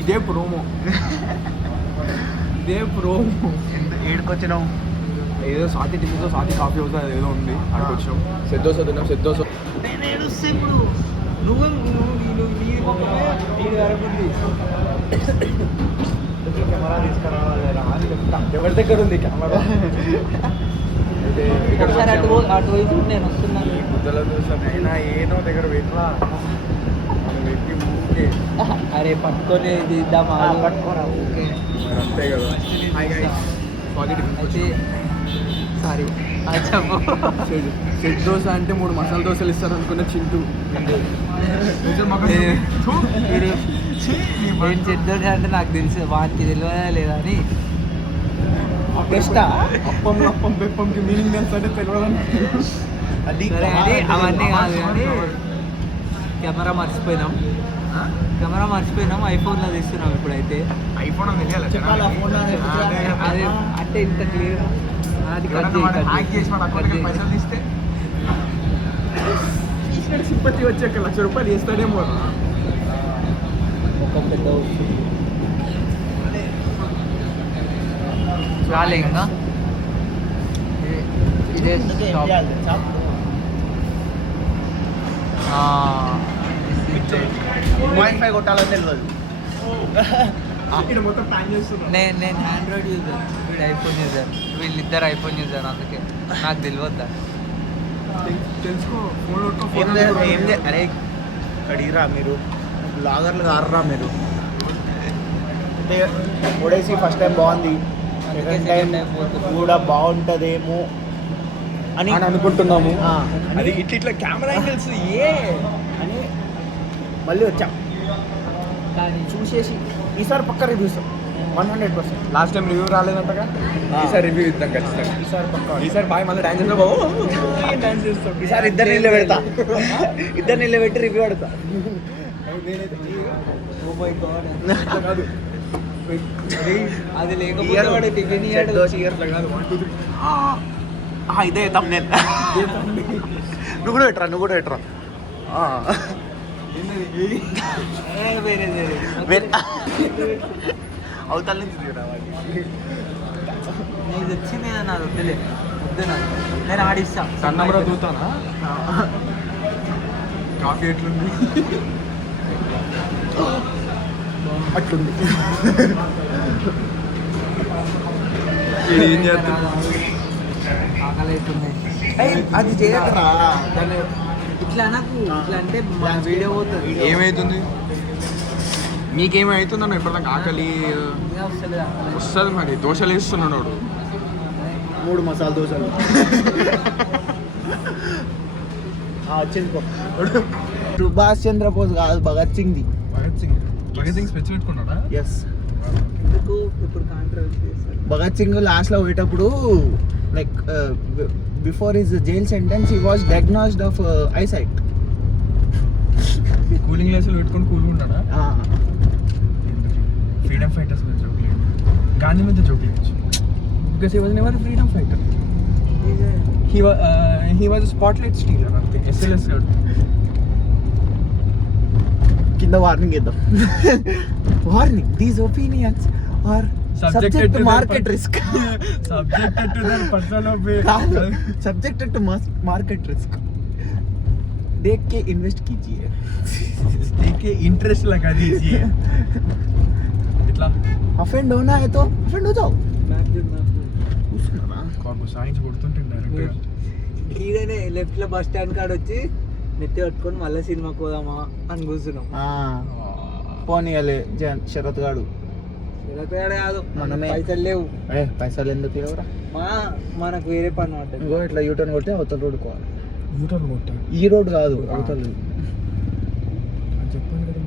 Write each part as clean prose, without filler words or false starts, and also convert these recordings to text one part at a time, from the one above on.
ఇదే ప్రోమో ఏడుకొచ్చినావు ఏదో సాతి టిఫిన్తో సాతి coffee house ఏదో ఉంది అక్కడికి వచ్చినాం. సెద్దోస తిన్నాం. సెద్దోస కెమెరా తీసుకురావాలేరా అని చెప్తా. ఎవరి దగ్గర ఉంది కెమెరా? నేను వస్తున్నాను. ముద్దల దోశ అయినా ఏనో దగ్గర పెట్టరా పెట్టి ఊకే. అరే పట్టుకొని ఇద్దామా? పట్టుకోరా ఊకే అంతే కదా. సారీ సెట్ దోశ అంటే 3 మసాలా దోశలు ఇస్తారు అనుకున్న చింటూ. నేను సెట్ దోశ అంటే నాకు తెలుసు, వానికి తెలియదా లేదా అని. అప్పం పెప్పంకి మీనింగ్ తెలుసంటే తెలియదని అవన్నీ కాదు కానీ కెమెరా మర్చిపోయినాం. ఐఫోన్లో తీస్తున్నాం ఇప్పుడైతే. ఐఫోన్ అదే అంటే ఇంత క్లియర్ అది పైసలు తీస్తే సింపతి వచ్చే ₹1,00,000 వేస్తాడేమో. ఒక పెద్ద రాలే ఇంకా. ఇదే 1.5 కొట్టాలని తెలియదు. నేను ఆండ్రాయిడ్ యూజర్, వీడు ఐఫోన్ యూజర్. వీళ్ళిద్దరు ఐఫోన్ యూజర్, అందుకే నాకు తెలియద్దా. తెలుసుకో. అరే అడిగిరా మీరు బ్లాగర్లు కారరా మీరు. అంటే ఓడేసి ఫస్ట్ టైం బాగుంది, సెకండ్ టైం కూడా బాగుంటుందేమో అని అనుకుంటున్నాము. అది ఇట్లా కెమెరా యాంగిల్స్ అని మళ్ళీ వచ్చాం. కానీ చూసేసి ఈసారి పక్క రివ్యూస్ 100%. లాస్ట్ టైం రివ్యూ రాలేదంటగా, ఈసారి రివ్యూ ఇద్దాం ఖచ్చితంగా. ఈసారి పక్క ఈసారి బాయ్ మళ్ళీ డాన్స్ చేస్తా బాబు. డాన్స్ చేస్తాం ఈసారి ఇద్దరు నీళ్ళు పెడతా. ఇద్దరు నీళ్ళు పెట్టి రివ్యూ పెడతా. కాదు అది లేకపోతే టిఫిన్ ఇదే తమ్నేల్. నువ్వు కూడా పెట్టరా. అవతల నుంచి నీది వచ్చింది నాది వద్దులే, వద్దు నాకు. నేను ఆడిస్తా. సన్నమరా దూతానా? కాఫీ ఎట్లుంది? అట్లుంది. ఏం చేస్తా? ఆకలి అవుతుంది. అది చేయకరా. ఇట్లా నాకు ఇట్లా అంటే మన వీడియో పోతుంది. ఏమవుతుంది? నీకేమవుతుందన్న ఇప్పటిదాకా ఆకలి వస్తుంది. మరి దోశలు వేస్తున్నాడు 3 మసాలా దోశలు వచ్చింది. సుభాష్ చంద్రబోస్ కాదు, భగత్ సింగ్ది. భగత్ సింగ్ స్పెచ్ పెట్టుకున్నాడా? ఎస్. ఇప్పుడు కాంట్రవర్సీ. భగత్ సింగ్ లాస్ట్లో పోయేటప్పుడు like before his jail sentence he was diagnosed of eyesight. Cooling గ్లాసులు పెట్టుకొని కూల్గా ఉన్నాడా? ఫ్రీడమ్ ఫైటర్స్ మీద జోక్ లేదు, గాంధీ మీద జోక్ లేదు. Because he was never freedom fighter. He was spotlight stealer అంతే. SLS గాడు. కింద వార్నింగ్ ఇద్దాం. Warning, these opinions are subject to market risk. Subjected to their personal subjected to market risk. देख के इन्वेस्ट कीजिए, देख के इंटरेस्ट लगा दीजिए. इतना अफेंड होना है तो अफेंड हो जाओ. కార్బో సాయించి కొడుతుంటే డైరెక్ట్ ఈడనే లెఫ్ట్ లో బస్ స్టాండ్ కాడ వచ్చి నెత్తి పట్టుకొని మళ్ళీ సినిమాకి పోదామా అని కూర్చున్నాం. పోనీయాలి శరత్ గాడు. కాదు, మనమే పైసలు లేవు. పైసలు ఎందుకు లేవురా? మనకు వేరే పని ఉంటుంది. ఇంకో ఇట్లా యూటర్న్ కొడితే అవతల రోడ్డు కోవాలి. యూటర్న్ కొట్టా? ఈ రోడ్ కాదు, అవతల. చెప్పండి కదా.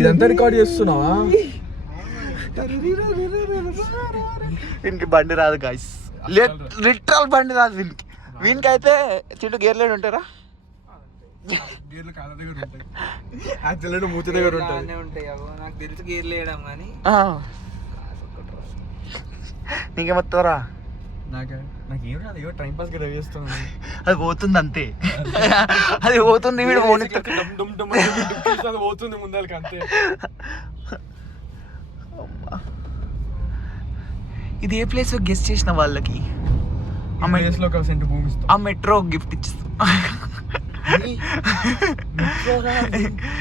ఇదంతా రికార్డ్ చేస్తున్నావా? వీనికి బండి రాదు గాయ్స్, లిటరల్ బండి రాదు వీనికి. వీనికి అయితే చెట్టు గేర్లేడు ఉంటారా? గేర్లు కాళ్ళ దగ్గర ఉంటాయి, యాక్చువల్లీ మూత దగ్గర ఉంటాయి. బాగానే ఉంటాయి అవి, నాకు తెలుసు గేర్లు వేయడం కానీ నీకేమొస్తారా? నాకేం రాదు, ఏవో టైం పాస్ డ్రైవ్ చేస్తాను. అది పోతుంది అంతే, అది పోతుంది, వీడు పోనీ అది పోతుంది ముందరికి అంతే. ఇది ఏ ప్లేస్ గెస్ట్ చేసిన వాళ్ళకి ఆ ప్లేస్ లో ఒక సెంటు భూమి ఇస్తాం. ఆ మెట్రో గిఫ్ట్ ఇచ్చిస్తాం.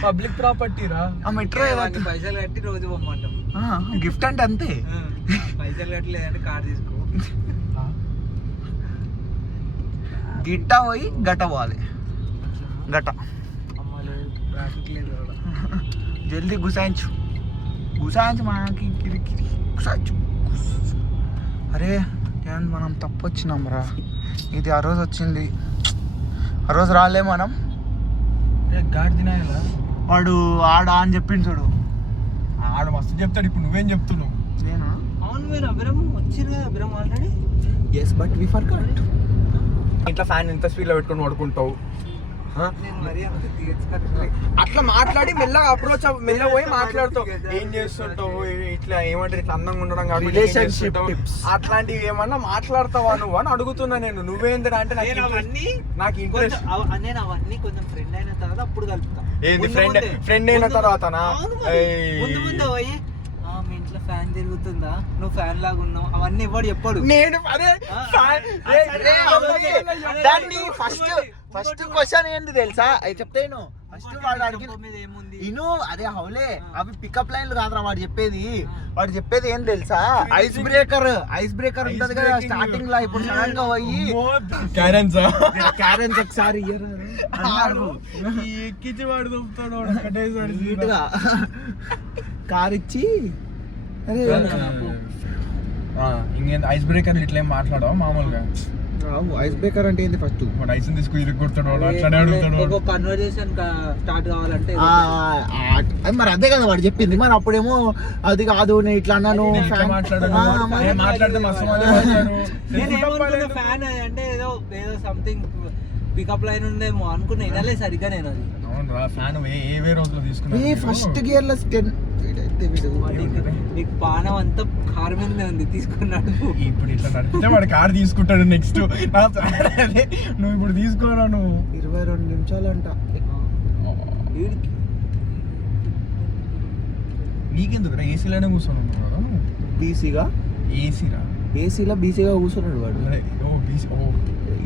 పబ్లిక్ ప్రాపర్టీ రా ఆ మెట్రో వాటికి పైసలు కట్టి రోజు పొమ్మంటాం. గిఫ్ట్ అంటే అంతే. పైసలు కట్టలేదంటే కార్ తీసుకో. గిట్ట పోయి గట్ట పోవాలి. గట్ట అమ్మాయిలు ట్రాఫిక్ లేదు కూడా. జల్దీ గుసాయించు మనకి కిరికిరి గుసాయించు. అరే మనం తప్పు వచ్చినాం రా. ఇది ఆ రోజు వచ్చింది, ఆ రోజు రాలే మనం. గాడి తినాయలా వాడు ఆడా అని చెప్పిండు చూడు. ఆడు మస్తు చెప్తాడు. ఇప్పుడు నువ్వేం చెప్తున్నావు? నేనా? అవును మీరు అభిరామ్ వచ్చింది కదా, Abhiram already. Yes but we forgot. ఇంట్లో ఫ్యాన్ ఎంత స్పీడ్ లో పెట్టుకొని పడుకుంటావు? నేను మరీ అంత తీర్చుకోవట్లే. అట్లా మాట్లాడి మెల్లగా అప్రోచ్ మెల్లగా పోయి మాట్లాడుతావు. ఏం చేస్తుంటావు, ఇట్లా ఏమంటారు, ఇట్లా అందంగా ఉండడం కాబట్టి రిలేషన్షిప్ టిప్స్ అట్లాంటివి ఏమన్నా మాట్లాడతావా నువ్వు అని అడుగుతున్నా నేను. నువ్వేంద్రా అంటే నాకు ఇంట్రెస్ట్. నేను అవన్నీ కొంచెం ఫ్రెండ్ అయిన తర్వాత అప్పుడు కలుపుతా. ఏంది ఫ్రెండ్ అయిన తర్వాతనా? ముందు ముందు పోయి మీ ఇంట్లో ఫ్యాన్ తిరుగుతుందా, నువ్వు ఫ్యాన్ లాగా ఉన్నావు, అవన్నీ ఎవడు చెప్పాడు. నేను అదే దాన్ని ఫస్ట్ క్వశ్చన్ ఏంటి తెలుసా? అది చెప్తాను. ఫస్ట్ వాడు అడిగిన ఇను అదే హౌలే, అవి పికప్ లైన్లు కాదురా వాడు చెప్పేది. వాడు చెప్పేది ఏం తెలుసా? ఐస్ బ్రేకర్ ఉంటది కదా స్టార్టింగ్ లో. ఇప్పుడు సడన్ గా పోయి క్యారెన్స్ ఒకసారి ఎక్కించి వాడు దొప్పుతాడు కార్ ఇచ్చి. అరే ఇంకేంటి ఐస్ బ్రేకర్ ఇట్లా ఏం మాట్లాడవు మామూలుగా? ఐస్ బ్రేకర్ అంటే ఏంది? ఫస్ట్ వాడు ఐస్ తీసుకు ఇరుక్కొడతాడు, అట్లానే అడుగుతాడు. ఒక కన్వర్జేషన్ స్టార్ట్ కావాలంటే మరి అదే కదా వాడు చెప్పింది. మరి అప్పుడేమో అది కాదు, నేను ఇట్లా అన్నాను మాట్లాడితే ఫ్యాన్ అంటే ఏదో సంథింగ్ పికప్ లైన్ ఉందేమో అనుకున్నా. ఇదలే సరిగ్గా నేను అది. ఫ్యాన్ ఏ రోజులో తీసుకున్నా ఫస్ట్ గేర్ లో నీకు బాణం అంతా కారు మీద ఉంది, తీసుకున్నాడు. ఇప్పుడు ఇట్లా నడిపితే వాడు కారు తీసుకుంటాడు నెక్స్ట్. నువ్వు ఇప్పుడు తీసుకోరా, నువ్వు 22 నిమిషాలు అంట. నీకెందుకురా ఏసీలోనే కూర్చొని కదా? బీసీగా ఏసీలో బీసీగా కూర్చున్నాడు వాడు.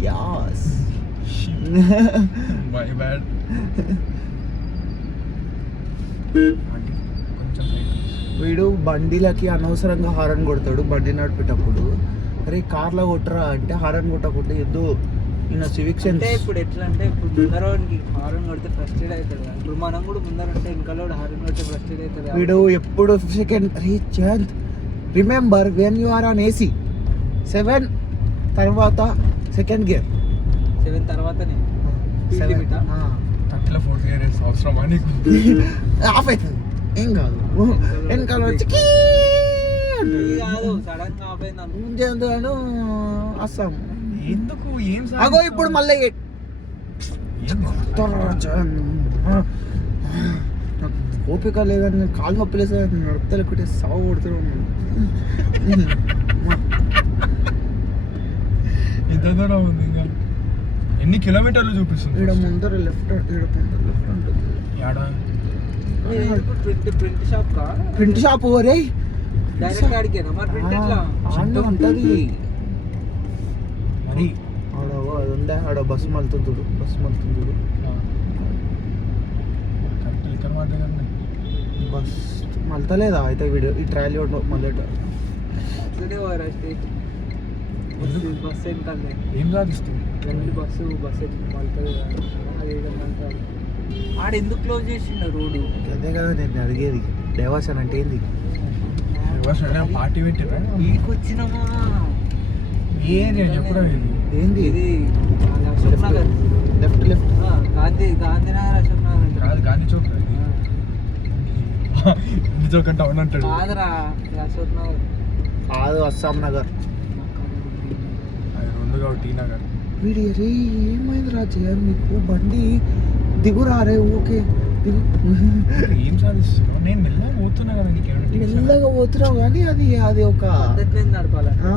As my bad. వీడు బండిలకి అనవసరంగా హారన్ కొడతాడు బండి నడిపేటప్పుడు. అరే కార్లో కొట్టరా అంటే హారన్ కొట్టకుండా ఏదో ఈయన సివిక్ సెన్స్. అంటే ఇప్పుడు ఎట్లా అంటే, ఇప్పుడు ముందరకి హారన్ కొడితే ఫ్రస్ట్రేట్ అవుతాడు. ఇప్పుడు మనం కూడా ముందర అంటే వెనకాల హారన్ కొడితే ఫ్రస్ట్రేట్ అవుతాడు. వీడు ఎప్పుడు second remember when you are on AC 7 తర్వాత సెకండ్ గేర్ 7 తర్వాతనే ఫోర్త్ గేర్ అవసరమా నీకు? ఆఫ్ అవుతుంది, ఏం కాదు. వెనకాల వచ్చి సడన్ గా ఆఫ్ అయింది అస్సాం. ఎందుకు ఏం అగో ఇప్పుడు మళ్ళీ ఓపిక లేదని కాలు నొప్పి లేదు, నడతలు కొట్టే సాగు కొడుతున్నాను. ఎంత దూరం ఉంది? ఇంకా ఎన్ని కిలోమీటర్లు చూపిస్తుంది? ఇక్కడ ముందర లెఫ్ట్ ఉంటుంది. ప్రింట్ షాప్ కా? ప్రింట్ షాప్ రే డైరెక్ట్ అడిగాను. మరి ప్రింట్ ఎట్లా ఉంటుంది? మరి అది ఉండే ఆడ బస్సు మలుతుంది చూడు. బస్ మలతలేదా అయితే వీడియో ఈ ట్రయల్ మొదట బస్సు ఏంటంటే ఏం సాధిస్తుంది బస్సు ఆడ ఎందుకు క్లోజ్ చేసిండు రోడ్డు? అదే కదా నేను అడిగేది. డైవర్షన్ అంటే ఏంది? పార్టీ పెట్టిరా వీడికి వచ్చినామా? ఎప్పుడో ఏంది ఇది అశోక్ నగర్ లెఫ్ట్ గాంధీనగర్ అశోక్ నగర్ కాదు, గాంధీ చౌక్. గాంధీ చౌక్ అంటే అవునంటాడు. కాదురా అశోక్ నగర్ కాదు, అస్సాం నగర్. రెండుగా టీ నగర్. వీడి రే ఏమైంది రాజయ్య మీకు? బండి దిగురా రే ఓకే దిగు. ఏం సాధిస్తున్నావు? నేను మెల్లగా పోతున్నా కదా, మెల్లగా పోతున్నావు కానీ అది ఒక నడపాలి. ఆ,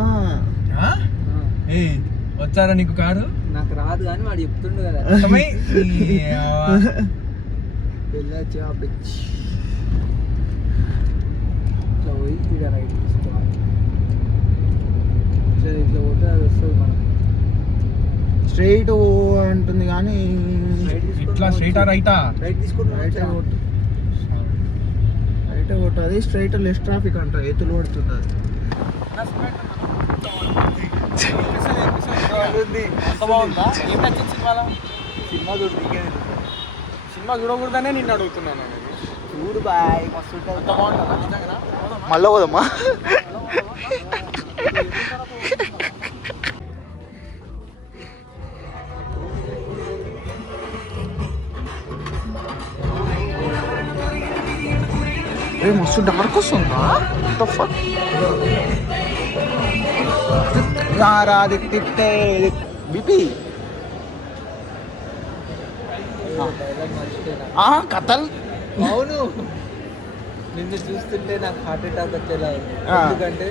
వచ్చారా నీకు కారు? నాకు రాదు కానీ వాడు చెప్తుండు కదా. వెళ్ళొచ్చు ఆ bitch. ఇట్లా పోయి ఇక రైట్ తీసుకోవాలి. ఇట్లా పోతే అది వస్తుంది మనం. స్ట్రైట్ అంటుంది కానీ ఇట్లా స్ట్రైటా రైటా? రైట్ తీసుకుంటున్నాం. రైట్ కొట్టది. స్ట్రైట్ లెస్ ట్రాఫిక్ అంట, ఎత్తులు పడుతుంది. అంత బాగుందా? ఏం నచ్చింది సినిమాలో? సినిమా చూడు, సినిమా చూడకూడదనే నిన్ను అడుగుతున్నాను. చూడు బాయ్ మస్తు ఉంటుంది. అంత బాగుంటుందా నిజంగా? మళ్ళీ పోదమ్మా. మస్తు డార్క్ వస్తుందా? బీపీ కథల్. అవును, నిన్ను చూస్తుంటే నాకు హార్ట్ అటాక్ వచ్చేలా ఉంది. ఆ. ఎందుకంటే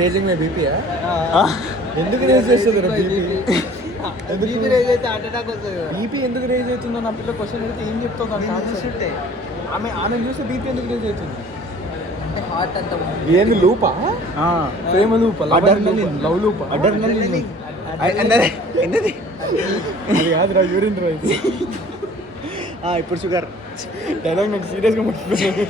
రేజింగ్ బీపీయా? ఎందుకు రేజ్ చేస్తుంది బీపీ రేజ్ అయితే హార్ట్ అటాక్ వస్తుంది కదా. బీపీ ఎందుకు రేజ్ అవుతుందో నా పిల్ల క్వశ్చన్ అయితే ఏం చెప్తావు? నిన్ను చూస్తుంటే ఆమె చూస్తే బీపీ ఎందుకు రేజ్ అవుతుంది? అంటే హార్ట్ అంత ఏంది లూపా? ప్రేమ లూపా? లవ్ లూపా? ఎన్నది అది కాదురా, యూరిన్ రైజ్. ఇప్పుడు షుగర్ డైలాగ్ నాకు సీరియస్గా ముట్టుకున్నాను.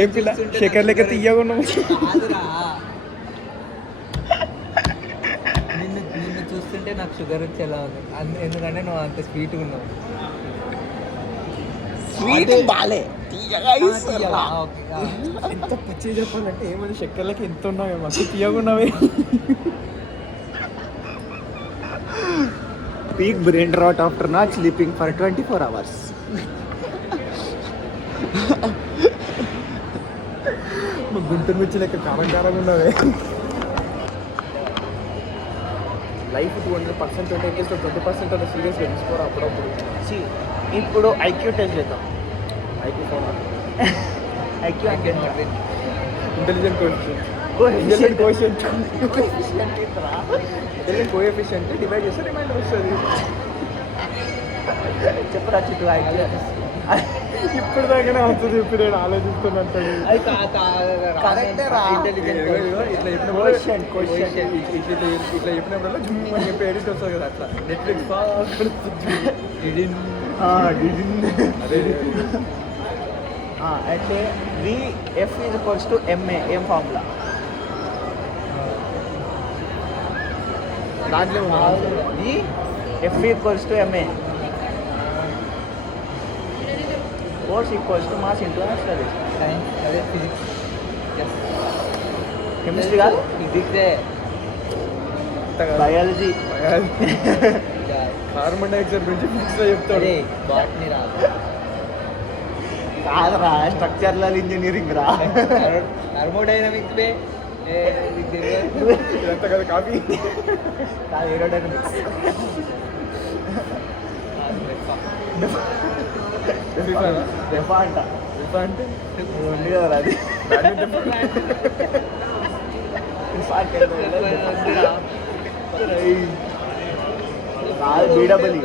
ఏం పిల్ల శేఖర్ లెక్క తీయగా ఉన్నాము. నిన్ను చూస్తుంటే నాకు షుగర్ వచ్చేలా ఉంది. ఎందుకంటే నువ్వు అంత స్వీట్గా ఉన్నావు. స్వీట్ బాలే ఎంత పిచ్చి చెప్పాలంటే ఏమని శక్కర్లకి ఎంత ఉన్నావే, మస్తు తీయగా ఉన్నావే. Peak brain rot after not sleeping for 24 hours. Guntur మిర్చి లెక్క కారం కారంగా ఉన్నావే. లైఫ్ 200% 20% అలా సీరియస్గా తీసుకోరా అప్పుడప్పుడు. ఇప్పుడు ఐక్యూ టెస్ట్ చేద్దాం. ఐక్యూ ఫోన్ ఐక్యూ అంటే ఇంటెలిజెంట్ కోఎఫిషియంట్ డివైడ్ చేస్తే రిమైండర్ వస్తుంది. చెప్పరా చిట్టు ఐక్యూ. ఇప్పుడు దాకానే అవుతుంది. ఇప్పుడు నేను ఆలోచిస్తున్నట్టు ఇట్లా చెప్పినప్పుడల్లా జుమ్ అని చెప్పి ఎడిట్ వస్తుంది కదా, అట్లా నెట్ఫ్లిక్స్ అదే. అయితే VF = MA ఏం ఫార్ములా? దాంట్లో VF = MA. Force = mass into acceleration. అదే ఫిజిక్స్. కెమిస్ట్రీ కాదు, ఫిజిక్సే. బయాలజీ. కార్బన్ డైఆక్సైడ్ గురించి ఫిజిక్స్లో చెప్తాడు. బాట్నీ రాదు. కాదురా, స్ట్రక్చరల్ ఇంజనీరింగ్ రా. థర్మోడైనమిక్స్ బే. ఇదంతా కదా కాపీ. కాదు, ఏరోడైనమిక్స్. డెఫా అంట. డెఫా అంటే ఉంది కదా అది. కాదు, బీడబుల్.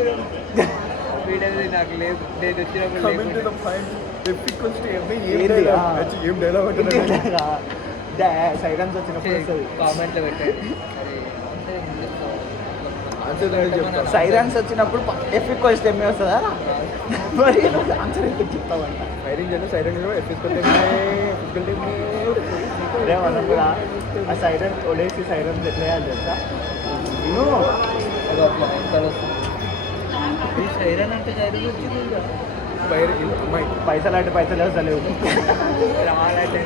నాకు లేదు, నేను వచ్చినప్పుడు coming to the point, F = MA ఏం ఏంది? డైలాగ్? ఏం డైలాగ్ అంటే సైరన్స్ వచ్చినప్పుడు వస్తుంది. కామెంట్లో పెట్టండి. సైరన్స్ వచ్చినప్పుడు F = MA వస్తుందా? మరి ఆన్సర్ అయితే చెప్తామంట. సైరన్ చేయాలి, సైరన్ మనం కూడా ఆ సైరన్ ఒడేసి సైరన్స్ ఎట్లా వేయాలి తెలుసా? నేను అది అట్లా ఎంత వస్తుంది. ఈ సైరన్ అంటే సైరన్ వచ్చింది ఇంకా. పైసలు అంటే పైసలు వస్తలేవు. రావాలంటే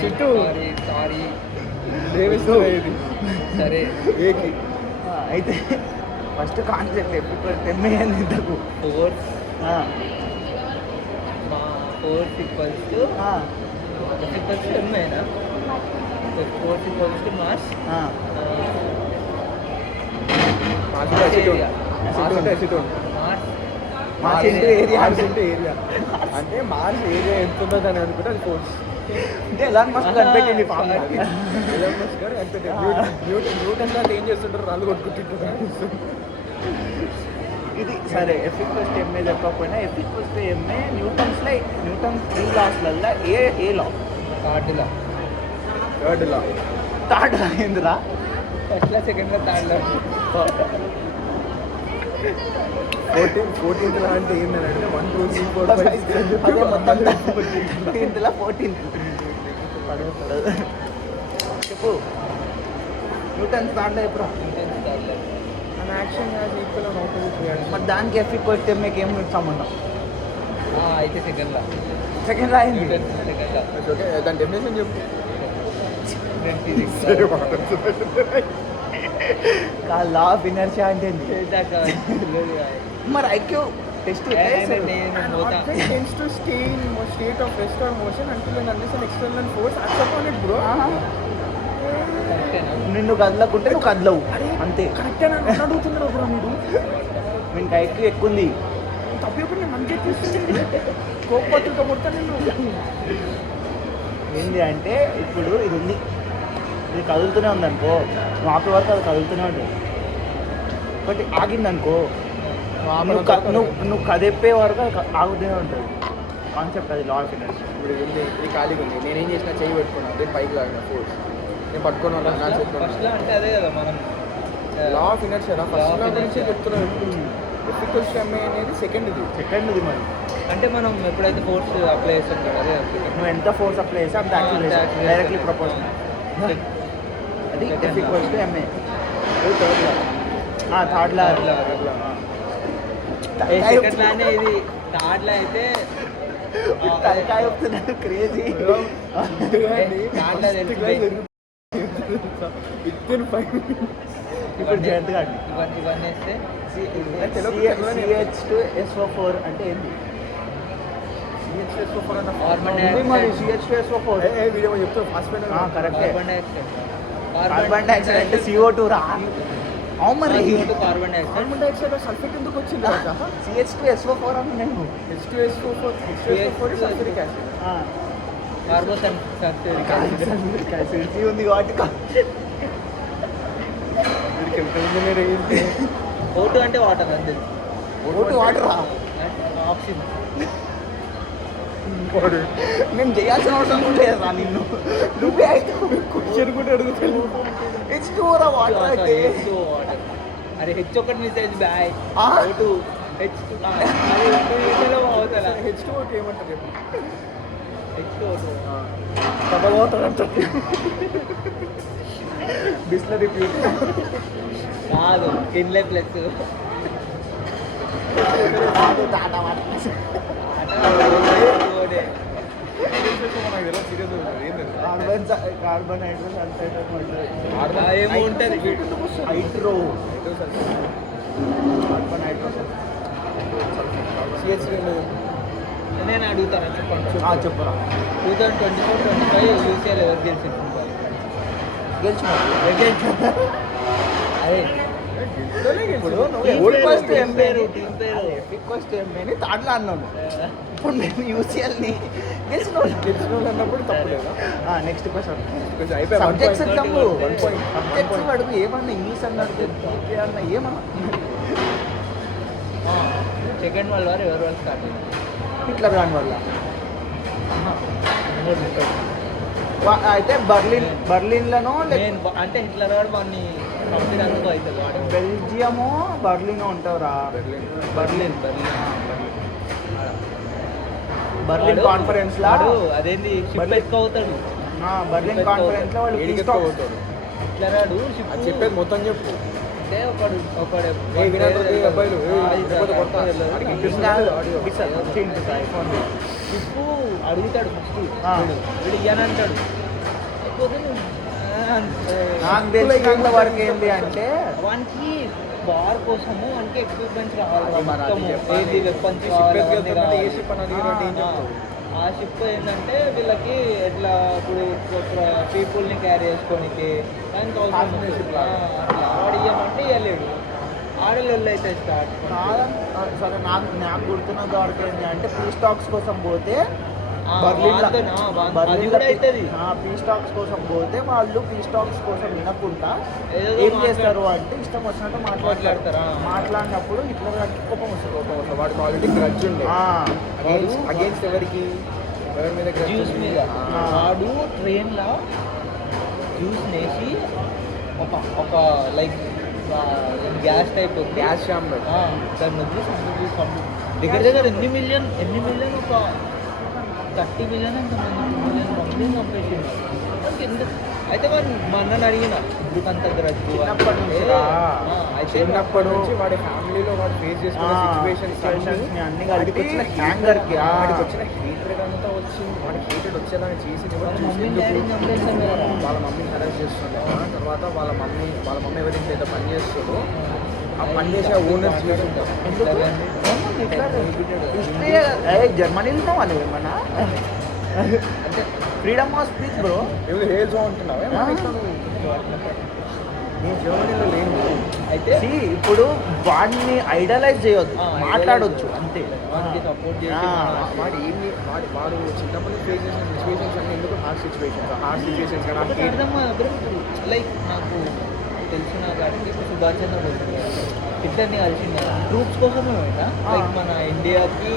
చుట్టూ. సారీ ఇది సరే. ఏకి అయితే ఫస్ట్ కాన్సెప్ట్ ఎప్పుడు MA అని ఇంతకు ఫోర్స్. ఫోర్స్ = ఎంఏనా force equals Mars Mars into area area అంటే మార్స్ ఏరియా ఎంత ఉందో అని అనుకుంటే అది ఫోర్స్. అంటే ఎలాన్ మస్క్ కనిపెట్టింది ఫామ్ న్యూటన్ దాంట్లో ఏం చేస్తుంటారు, రాళ్ళు కొట్టుకుంటుంటారు. ఇది సరే ఎఫ్ ఈక్వల్స్ టు ఎంఏ చెప్పకపోయినా F equals to MA Newton 3 లాస్లల్లో ఏ law? Third law third law ఏందిరా? First law second law third law 14th law అంటే ఏంటంటే 1 2 3 4 5 అదే మొత్తం 14th లా 14th చెప్పు. న్యూటన్స్ దాంట్లో ఎప్పుడు third law an action has equal and opposite reaction. మరి దానికి ఎఫ్ ఈక్వల్స్ టు ఎంఏకి ఏం సంబంధం? అయితే సెకండ్ లా సెకండ్ లా అయింది. సెకండ్ లా ఓకే దాని డెఫినేషన్ చెప్పు. ఫిజిక్స్ లా ఆఫ్ ఇనర్షియా అంటే ఏంది? మరి ఐక్యూ టెస్ట్ నేను పోతా tends to stay in state of rest or motion until and unless an external force acts upon it, bro. నిన్ను కదలకుంటే నువ్వు కదలవు అంతే. కరెక్ట్ అని అడుగుతున్నాడు బ్రో మీరు. మీకు ఐక్యూ ఎక్కువ ఉంది. తప్పేప్పుడు నేను మంచిగా తీసుకుంటుంది కోపత్తులతో కొడతా నేను. ఏంటి అంటే ఇప్పుడు ఇది ఉంది, ఇది కదులుతూనే ఉందనుకో, నువ్వు ఆపే వరకు అది కదులుతూనే ఉంటుంది. బట్ ఆగిందనుకో, నువ్వు కదిపే వరకు అది ఆగుతూనే ఉంటుంది. కాన్సెప్ట్ అది లా ఆఫ్ ఇనర్షియా. ఇప్పుడు ఇది ఖాళీగా ఉంది, నేనేం చేసినా చెయ్యి పెట్టుకున్నా, అదే పైకి లాగిన ఫోర్స్ నేను పట్టుకొని ఉన్నా నా చేతిలో. ఫస్ట్ లా అంటే అదే కదా మనం లా ఆఫ్ ఇనర్షియా ఫస్ట్ లా గురించి చెప్తున్నాను. ఎఫ్ ఈక్వల్స్ టు ఎంఏ అనేది సెకండ్ ఇది మరి అంటే మనం ఎప్పుడైతే ఫోర్స్ అప్లై చేస్తాం కదా అదే నువ్వు ఎంత ఫోర్స్ అప్లై చేస్తే అంత యాక్సిలరేషన్ డైరెక్ట్లీ ప్రపోర్షనల్. అది F equals to MA. Third law second లానే ఇది థర్డ్ లా అయితే తలకాయ వస్తున్నాడు క్రేజీ. థర్డ్ లా తెలిసిపోయి విత్ 5 ఇప్పుడు జయంత్ గారు ఇవన్నీ వేస్తే CH2SO4 అంటే ఏంటి? CH2SO4 అన్న కార్బన్ మరి డైఆక్సైడ్ CH2SO4 వీడియో చెప్తా ఫాస్ఫేట్ కరెక్టే. కార్బన్ డైఆక్సైడ్ అంటే CO2 రా. అవును మరి carbon dioxide carbon dioxide sulphate ఎందుకు వచ్చింది? CH2SO4 అన్న నేను H2SO4 సల్ఫ్యూరిక్ యాసిడ్. కార్బోసన్ సిసి ఉంది కాబట్టి కెమికల్ ఇంజనీర్ అయ్యింది. O2 అంటే వాటర్ అంతే. ఓటు వాటర్ రా. ఆక్సిజన్ నేను చేయాల్సిన అవసరం కూడా లేదు రా నిన్ను. నువ్వే అయితే క్వశ్చన్ కూడా అడుగుతాను. H2 రా వాటర్ అయితే. వాటర్ అరే హెచ్ ఒకటి మిస్ అయింది బాయ్. ఆ? O2 H2 అది అవుతా H2O ఏమంటారు చెప్పు. H2O2 డబల్ వాటర్ అంటారు. బిస్లరీ ప్యూర్ కాదు ఇన్లే plus Tata water. Carbon hydro sulphide ఏమో ఉంటుంది హైడ్రో కార్బన్ హైడ్రో నేను అడుగుతాను చెప్పండి. చెప్పురా. 2024-25 యూసీఎల్ ఎవరు గెలిచింది? అదే ఇప్పుడు టీం పేరు తాడ్లా అన్నాను. ఇప్పుడు నేను యూసీఎల్ని గెలిచిన వాళ్ళు అన్నప్పుడు తప్పలేదా? నెక్స్ట్ క్వశ్చన్ కొంచెం అయిపోయి సబ్జెక్ట్స్ ఎగ్జాంపుల్ 1 point. సబ్జెక్ట్స్ అడుగు. ఏమన్నా ఇంగ్లీష్ అన్నాడు జీకే అన్నా ఏమన్నా. సెకండ్ వరల్డ్ వార్ ఎవరు వాళ్ళు స్టార్ట్ అయింది? హిట్లర్ దాని వల్ల అయితే బర్లిన్లోనో అంటే హిట్లర్ వాడు వాడిని కంప్లీట్ అందుకు అవుతుంది వాడు బెల్జియమో బర్లినో ఉంటావురా. బర్లిన్ బర్లిన్ కాన్ఫరెన్స్ లా వాడు అదేంది షిప్ ఎత్తుకోవుతాడు. బర్లిన్ కాన్ఫరెన్స్ లో వాళ్ళు ఏడికి peace talks. పోతాడు? హిట్లర్ వాడు షిప్ అది చెప్పేది మొత్తం చెప్పు. అంటే ఒకడు వినాడు అబ్బాయిలు లేకపోతే కొడతా. షిప్ అడుగుతాడు ఫస్ట్ వీడు ఇయ్యనంటాడు. నాకు తెలిసినంత వరకు ఏంటి అంటే వానికి వార్ కోసము వానికి ఎక్విప్మెంట్స్ అది మరి అది కావాలి. చెప్పాలి. ఏది వెపన్స్ షిప్ ఎత్తుకెళ్తున్నట్టు ఏ షిప్ అని అడిగినట్టు ఏం చెప్తావు? ఆ షిప్ ఏంటంటే వీళ్ళకి ఎట్లా ఇప్పుడు పీపుల్ని క్యారీ చేసుకోనికి దానికి అవసరం ఉంది. అట్లా వాడు ఇవ్వమంటే ఇవ్వలేడు. ఆడలు అయితే స్టార్ట్ సరే నాకు గుర్తున్న వాడికి ఏంటి అంటే పీ స్టాక్స్ కోసం పోతే అది కూడా అవుతుంది. పీ స్టాక్స్ కోసం పోతే వాళ్ళు పీ స్టాక్స్ కోసం వినకుండా ఏం చేస్తారు అంటే ఇష్టం వచ్చినట్టు మాట్లాడతారా? మాట్లాడినప్పుడు ఇట్లా కోపం వస్తుంది. వాడికి ఆల్రెడీ గ్రడ్జ్ ఉండే అగేన్స్ట్ ఎవరికి ఎవరి మీద జ్యూస్ మీద వాడు ట్రైన్లో జ్యూస్ వేసి ఒక like gas type gas chamber దాన్ని వదిలి దగ్గర దగ్గర ఎన్ని మిలియన్ ఒక 30 మిలియన్ ఎంత మంది పంపేసిండు. అయితే మా అన్నని అడిగిన ఇప్పుడు అంత గ్రడ్జ్ చిన్నప్పటి నుంచి వాడి ఫ్యామిలీలో వాడు ఫేస్ చేసుకున్న సిచ్యువేషన్స్ అన్ని కలిపి వచ్చిన హ్యాంగర్కి వాడికి వచ్చిన హేటెడ్ అంతా వచ్చింది. వాడికి హేటెడ్ వచ్చేదాన్ని చేసి వాళ్ళ మమ్మీని హెరాస్ చేస్తుండే. తర్వాత వాళ్ళ మమ్మీ ఎవరింటి ఏదో పని చేస్తుందో ఆ పని చేసే ఓనర్స్ జర్మనీలో ఉన్న వాళ్ళు ఏమన్నా అంటే ఫ్రీడమ్ ఆఫ్ స్పీచ్ బ్రో. ఎవరు హేల్స్ ఉంటున్నావే నేను జర్మనీలో లేను. అయితే ఇప్పుడు వాడిని ఐడలైజ్ చేయొద్దు, మాట్లాడొచ్చు అంతే. వాడు చిన్నప్పటి ఫేస్ చేసిన సిచ్యువేషన్స్ అన్నీ ఎందుకు హార్డ్ సిచ్యువేషన్స్ లైక్ నాకు తెలిసిన కాడికి సుభాష్ చంద్ర బోస్ ఇద్దరిని కలిసింది ట్రూప్స్ కోసమే పోయినా. లైక్ మన ఇండియాకి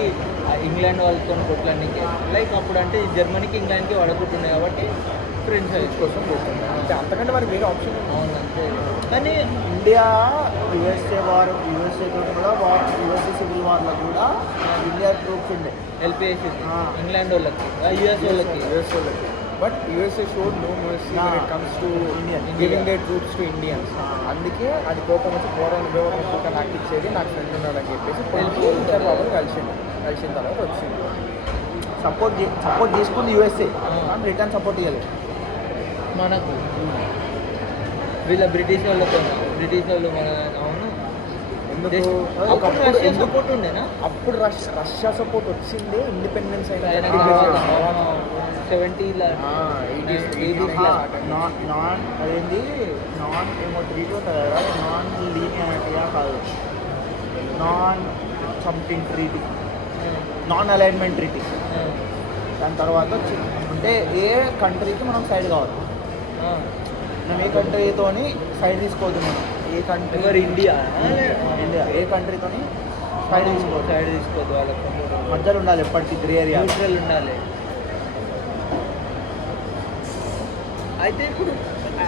ఇంగ్లాండ్ వాళ్ళతో కొట్లానికి లైక్ అప్పుడు అంటే జర్మనీకి ఇంగ్లాండ్కి వడకుంటున్నాయి కాబట్టి ఫ్రెండ్స్ కోసం పోతుంది అంటే అంతకంటే వారికి వేరే ఆప్షన్ అవును అంతే. కానీ ఇండియా యుఎస్ఏ సివిల్ వార్లో కూడా ఇండియా ట్రూప్స్ ఉండే హెల్ప్ చేసింది ఇంగ్లాండ్ వాళ్ళకి యుఎస్ వాళ్ళకి. But USA showed no mercy when it comes to giving their troops to Indians. అందుకే అది కోపం వచ్చి పోరాడు ఉపయోగం నాకు ఇచ్చేది నాకు ఫ్రెండ్ ఉన్నాడని చెప్పేసి ఇంటర్ బాబుని కలిసిన తర్వాత వచ్చింది. సపోర్ట్ చేసుకుంది యూఎస్ఏ కానీ రిటర్న్ సపోర్ట్ ఇవ్వలేదు మనకు. వీళ్ళ బ్రిటిష్ వాళ్ళు మన అవును రష్యా సపోర్ట్ ఉండేనా అప్పుడు రష్యా సపోర్ట్ వచ్చిందే ఇండిపెండెన్స్ అయిన 70s నాన్ అదేంటి నాన్ ఏమో ట్రీటీ ఉంటుంది కదా, నాన్ లీనియారిటీగా కాదు, non something treaty, non alignment treaty. దాని తర్వాత అంటే ఏ కంట్రీకి మనం సైడ్ కావాలి, మనం ఏ కంట్రీతోని సైడ్ తీసుకోవద్దు. మనం ఏ కంట్రీ ఇండియా ఏ కంట్రీతోని సైడ్ తీసుకోవద్దు వాళ్ళకి మధ్యలో ఉండాలి, ఎప్పటికీ గ్రే ఏరియా న్యూట్రల్ ఉండాలి. అయితే ఇప్పుడు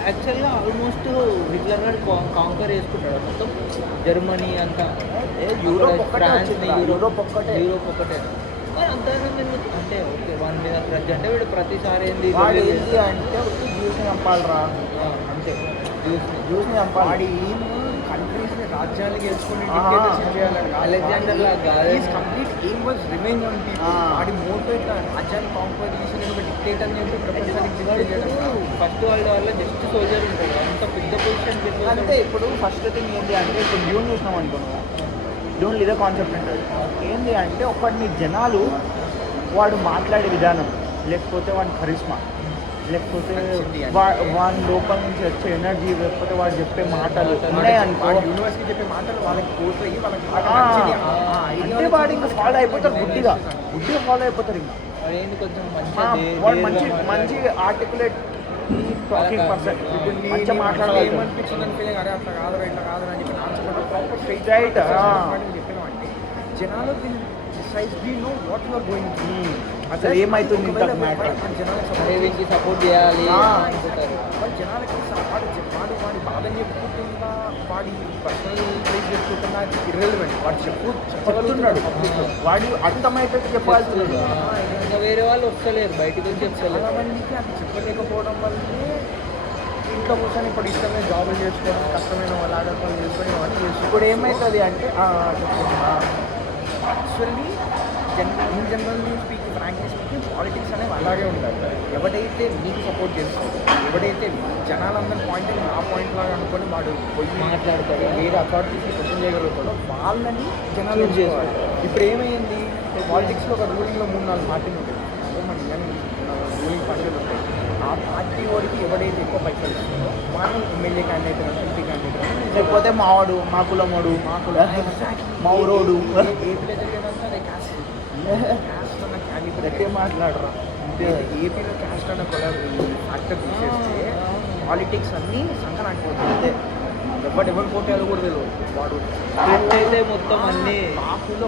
యాక్చువల్గా ఆల్మోస్ట్ హిట్లర్ గారు కాంకర్ చేసుకుంటాడు మొత్తం జర్మనీ అంతా, యూరోప్ ఒక్కటే. మరి అంతా అంటే ఓకే వన్ మీద గ్రడ్జ్ అంటే వీడు ప్రతిసారి ఏంది అంటే జ్యూస్ని చంపాలరా అంతే, జ్యూస్ని చంపాలి. కంట్రీస్ని రాజ్యాన్ని గెలుచుకొని Alexander complete aim was revenge on people. వాడి మోటో ఇట్లా రాజ్యాన్ని కాంక్వర్ చేసి నేను ఒక డిక్టేటర్ అని చెప్పి ప్రపంచానికి ఫస్ట్ వరల్డ్ వార్లో జస్ట్ సోల్జర్ ఉంటాడు, అంత పెద్ద పొజిషన్ అంటే ఇప్పుడు ఫస్ట్ థింగ్ ఏంటి అంటే ఇప్పుడు డ్యూన్ చూసినాం అనుకున్నాం, డ్యూన్లో ఇదే కాన్సెప్ట్ ఉంటుంది. ఏంటి అంటే ఒకటిని జనాలు వాడు మాట్లాడే విధానం, లేకపోతే వాడి కరిష్మా, లేకపోతే వాడి లోపల నుంచి వచ్చే ఎనర్జీ, లేకపోతే వాడు చెప్పే మాటలు ఉన్నాయనుకో, యూనివర్సిటీ చెప్పే మాటలు వాళ్ళకి పోతాయి, వాళ్ళకి అంటే వాడు ఇంకా ఫాలో అయిపోతారు, గుడ్డిగా ఫాలో అయిపోతారు. ఇంకా వాడు మంచి ఆర్టికులేట్ టాకింగ్ పర్సన్, మంచిగా మాట్లాడాలి. ఏమనిపించిందని ఫీలింగ్ అరే అట్లా కాదు ఇట్లా కాదు అని చెప్పి ప్రాపర్ స్ట్రైట్ రైట్ చెప్పినామంటే జనాలు వాట్ యువర్ గోయింగ్ అసలు ఏమవుతుంది జనాలకి సపోర్ట్ చేయాలి అనుకుంటారు. జనాలకి వాడి బాధని చెప్పుకుంటున్నా, వాడి పర్సనల్ ప్లేస్ చెప్పుకుంటున్నా ఇర్రెలవెంట్. వాడు చెప్తున్నాడు, వాడు అర్థమైతే చెప్పాల్సింది. ఇంకా వేరే వాళ్ళు వస్తలేరు, బయటకు వచ్చి చెప్తలేరు. చాలా మందికి అది చెప్పలేకపోవడం వల్లే ఇంట్లో కూర్చొని ఇప్పుడు ఇష్టమైన జాబులు చేసుకోవడం, కష్టమైన వాళ్ళు ఆడపనులు చేసుకొని అవన్నీ చేసి ఇప్పుడు ఏమవుతుంది అంటే actually generally speaking, frankly speaking, politics అనేవి అలాగే ఉంటాయి. ఎవడైతే మీకు సపోర్ట్ చేస్తాడో, ఎవడైతే జనాలందరి పాయింట్ నా పాయింట్ లాగా అనుకొని వాడు పోయి మాట్లాడతాడు, వేరే అథారిటీస్ని క్వశ్చన్ చేయగలుగుతాడో వాళ్ళని జనాలు చేసుకోవాలి. ఇప్పుడు ఏమైంది, పాలిటిక్స్లో ఒక రూలింగ్లో 3-4 పార్టీలు ఉంటాయి. రూలింగ్ పార్టీలు ఉంటాయి. ఆ పార్టీ వాడికి ఎవడైతే ఎక్కువ పైసలు ఇస్తుందో వాడిని ఎమ్మెల్యే క్యాండిడేట్ అని ఎంపీ క్యాండిడేట్ లేకపోతే మావాడు మా కులమోడు మా ఊరోడు ఏపీలో జరిగేదంతా అదే క్యాస్ట్ అన్న క్యాండిడేట్ గట్టిగా మాట్లాడరా. ఏపీలో క్యాస్ట్ అన్న ఫ్యాక్టర్ తీసేస్తే పాలిటిక్స్ అన్నీ సంకరాకపోతుంది. అంతే ఎవరు పోటీ కూడా తెలియదు. వాడు అయితే మొత్తం అన్నీ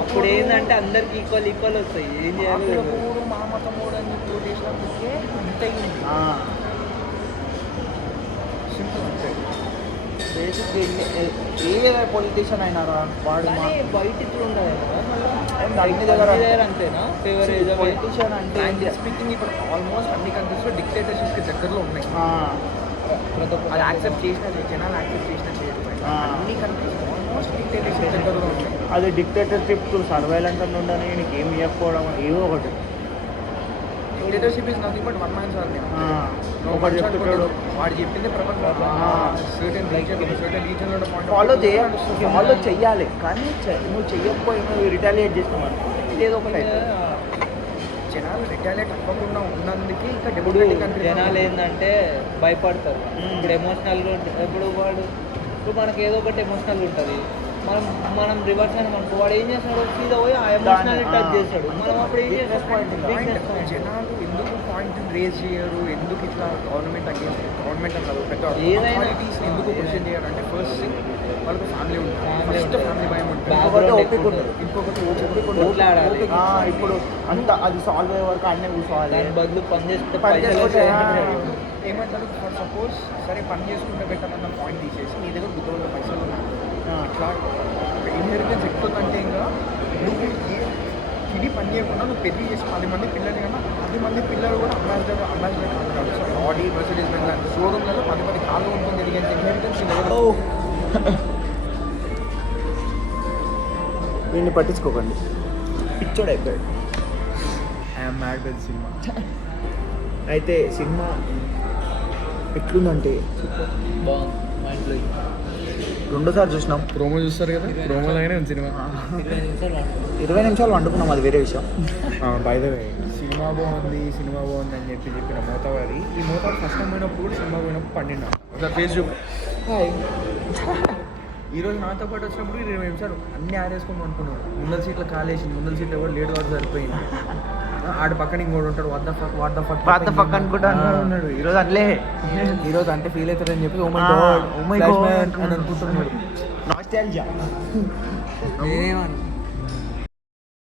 ఇప్పుడు ఏంటంటే అందరికి ఈక్వల్ వస్తాయి. ఏం చేయాలి మూడు మా మతం మూడు అని పోటీ చేసినందుకే ఇంత అయింది. సింపుల్ అంతే. బేసిక్ ఏ పొలిటీషియన్ అయినారా వాడు కానీ బయట ఇట్లా ఉండదు అన్ని దగ్గర అంతేనా ఫేవరేజ్ పొలిటీషియన్ అంటే స్పీకింగ్ ఇప్పుడు ఆల్మోస్ట్ అన్ని కంట్రీస్లో డిక్టేటర్షిప్కి దగ్గరలో ఉన్నాయి. అది యాక్సెప్ట్ చేసినా జనాలు యాక్సెప్ట్ చేసినా చేయకపోయినా అన్ని కంట్రీస్ ఆల్మోస్ట్ డిక్టేటర్షిప్ దగ్గరలో ఉన్నాయి. అది డిక్టేటర్షిప్ సర్వైలెన్స్ అని ఉండని నీకు ఏమి ఇవ్వకపోవడం ఏదో ఒకటి. Dictatorship is nothing but one man sir ఒకటి చెప్తాడు వాడు చెప్పింది ప్రపంచం సర్టెన్ రీజన్లో ఫాలో చెయ్యాలి. కానీ నువ్వు చెయ్యకపోయి నువ్వు రిటాలియేట్ చేసినావు ఏదో ఒకటి జనాలు రిటాలియేట్ అవ్వకుండా ఉన్నందుకే ఇంకా ఇప్పుడు డెమోక్రటిక్ జనాలు ఏంటంటే భయపడతారు. ఇప్పుడు ఎమోషనల్గా ఇప్పుడు మనకి ఏదో ఒకటి ఎమోషనల్ ఉంటుంది. మనం రివర్స్ అని మనకు వాడు ఏం చేస్తాడు సీదా పోయి ఆ ఎమోషనల్ టచ్ చేస్తాడు. మనం అప్పుడు ఏం చేస్తాం జనాలు ఎందుకు పాయింట్ రేజ్ చేయరు, ఎందుకు ఇట్లా గవర్నమెంట్ అగేన్స్ట్ గవర్నమెంట్ అన్నారు పెద్ద ఏదైనా పాలిటీస్ ఎందుకు క్వశ్చన్ చేయాలంటే ఫస్ట్ థింగ్ వాళ్ళకు ఫ్యామిలీ ఉంటుంది. ఫస్ట్ ఫ్యామిలీ భయం ఉంటుంది. ఇంకొకటి కొట్లాడాలి. ఇప్పుడు అంత అది సాల్వ్ అయ్యే వరకు అన్నీ కూర్చోవాలి. దాని బదులు పని చేస్తే ఏమంటారు ఫర్ సపోజ్ సరే పని చేసుకుంటే బెటర్ అన్న పాయింట్ తీసేసి నీ దగ్గర గుర్తున్న పైసలు ఉన్నాయి అట్లా ఇన్హెరిటెన్స్ ఎక్కుతుందంటే ఇంకా నువ్వు ఇది పని చేయకుండా నువ్వు పెళ్లి చేసి 10 మంది పిల్లలు కన్నా 10 మంది పిల్లలు కూడా అంబాసిడర్ కాదు. సో ఆడి మెర్సిడీస్ బెంజ్ లాంటి షోరూమ్లలో 10 కాళ్ళు ఉంటుంది. ఎందుకంటే ఇన్హెరిటెన్స్ వీడిని పట్టించుకోకండి, పిచ్చోడు అయిపోయాడు. I'm mad with cinema. అయితే సినిమా ఎట్లుందంటే బాగుంది. మైండ్లో 2 సార్లు చూసినాం. ప్రోమో చూస్తారు కదా, ప్రోమోలాగానే ఉంది సినిమా. 20 నిమిషాలు వండుకున్నాం, అది వేరే విషయం. బై ద వే సినిమా బాగుంది అని చెప్పిన మోతావారి ఈ మోతాదు ఫస్ట్ టైం పోయినప్పుడు కూడా సినిమా పోయినప్పుడు పండినా ఒకసారి ఫేస్ చూపు. ఈరోజు నాతో పాటు వచ్చినప్పుడు 20 నిమిషాలు అన్ని ఆరేసుకొని అనుకున్నాడు. ముందల సీట్లో కాలేసి ముందల సీట్లో ఎవరు లేట్ వరకు సరిపోయింది. ఆడ పక్కన ఇంకోటి ఉంటాడు వాట్ ద ఫక్ అనుకుంటా ఉన్నాడు. ఈరోజు అట్లే ఈరోజు అంటే ఫీల్ అవుతారని చెప్పి ఓ మై గాడ్ అని అనుకుంటున్నాడు. నాస్టాల్జియా. నేనేమన్నా